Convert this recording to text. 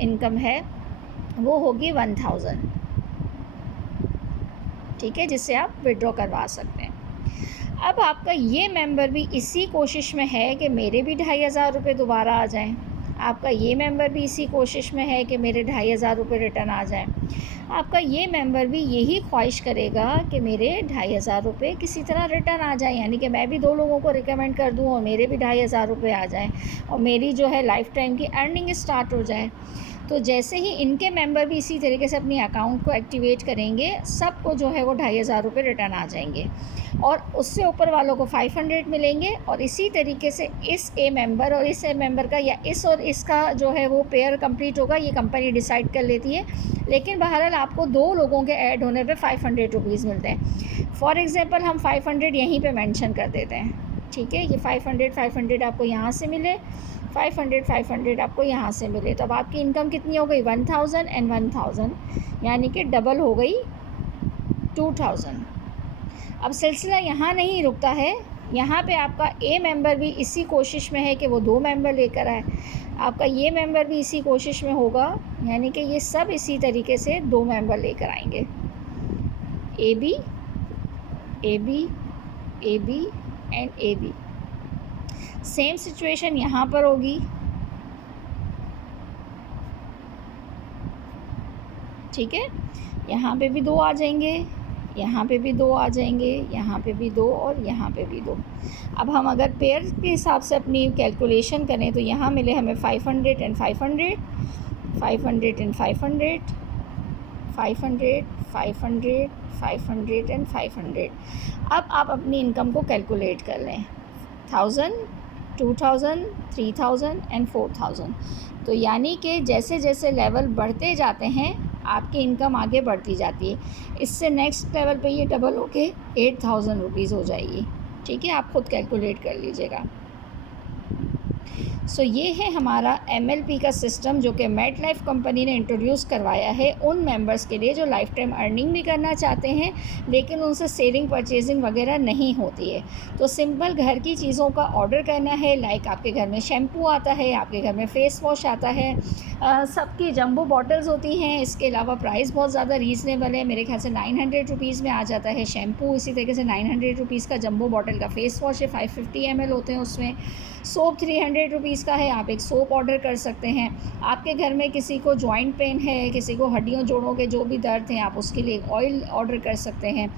Income है वो होगी 1000, ठीक है, जिससे आप विड्रॉ करवा सकते हैं। अब आपका ये मेंबर भी इसी कोशिश में है कि मेरे भी 2500 रुपये दोबारा आ जाएं। आपका ये मेंबर भी इसी कोशिश में है कि मेरे 2500 रुपये रिटर्न आ जाएं। आपका ये मेंबर भी यही ख्वाहिश करेगा कि मेरे 2500 रुपये किसी तरह रिटर्न आ जाए, यानी कि मैं भी 2 लोगों को रिकमेंड कर दूं और मेरे भी 2500 रुपये आ जाएं और मेरी जो है लाइफ टाइम की अर्निंग स्टार्ट हो जाए। तो जैसे ही इनके मेंबर भी इसी तरीके से अपनी अकाउंट को एक्टिवेट करेंगे, सबको जो है वो 2500 रुपये रिटर्न आ जाएंगे और उससे ऊपर वालों को 500 मिलेंगे। और इसी तरीके से इस ए मेंबर और इस ए मेंबर का या इस और इसका जो है वो पेयर कंप्लीट होगा, ये कंपनी डिसाइड कर लेती है। लेकिन बहरहाल आपको 2 लोगों के ऐड होने पे 500 रुपीज़ मिलते हैं। फॉर एग्ज़ाम्पल हम 500 यहीं पे मेंशन कर देते हैं, ठीक है। ये 500 आपको यहाँ से मिले, 500 आपको यहाँ से मिले, तो अब आपकी इनकम कितनी हो गई 1000 एंड 1000, यानी कि डबल हो गई 2000। अब सिलसिला यहाँ नहीं रुकता है, यहाँ पे आपका ए मेंबर भी इसी कोशिश में है कि वो 2 मेंबर लेकर आए, आपका ये मेंबर भी इसी कोशिश में होगा, यानी कि ये सब इसी तरीके से 2 मेंबर लेकर आएंगे, A B A B A B and A B. Same situation यहाँ पर होगी, ठीक है। यहाँ पे भी 2 आ जाएंगे, यहाँ पे भी 2 आ जाएंगे, यहाँ पे भी 2 और यहाँ पे भी 2। अब हम अगर पेयर के हिसाब से अपनी कैलकुलेशन करें तो यहाँ मिले हमें 500 एंड 500, 500 एंड 500, 500, 500, 500 एंड 500। अब आप अपनी इनकम को कैलकुलेट कर लें, 1000, 2000, 3000 एंड 4000। तो यानी कि जैसे जैसे लेवल बढ़ते जाते हैं आपकी इनकम आगे बढ़ती जाती है। इससे नेक्स्ट लेवल पे ये डबल होके 8000 रुपीज़ हो जाएगी, ठीक है। आप खुद कैलकुलेट कर लीजिएगा। सो ये है हमारा MLP का सिस्टम जो कि मेटलाइफ कंपनी ने इंट्रोड्यूस करवाया है उन मेंबर्स के लिए जो लाइफ टाइम अर्निंग भी करना चाहते हैं लेकिन उनसे सेलिंग परचेजिंग वगैरह नहीं होती है। तो सिंपल घर की चीज़ों का ऑर्डर करना है, लाइक आपके घर में शैम्पू आता है, आपके घर में फ़ेस वॉश आता है, सबकी जंबो बॉटल्स होती हैं। इसके अलावा प्राइस बहुत ज़्यादा रीज़नेबल है, मेरे ख्याल से 900 रुपीज़ में आ जाता है शैम्पू। इसी तरीके से 900 रुपीज़ का जंबो बॉटल का फ़ेस वॉश है, 550 ml होते हैं उसमें। सोप 300 रुपीज़ का है, आप एक सोप ऑर्डर कर सकते हैं। आपके घर में किसी को जॉइंट पेन है, किसी को हड्डियों जोड़ों के जो भी दर्द हैं, आप उसके लिए ऑयल ऑर्डर कर सकते हैं।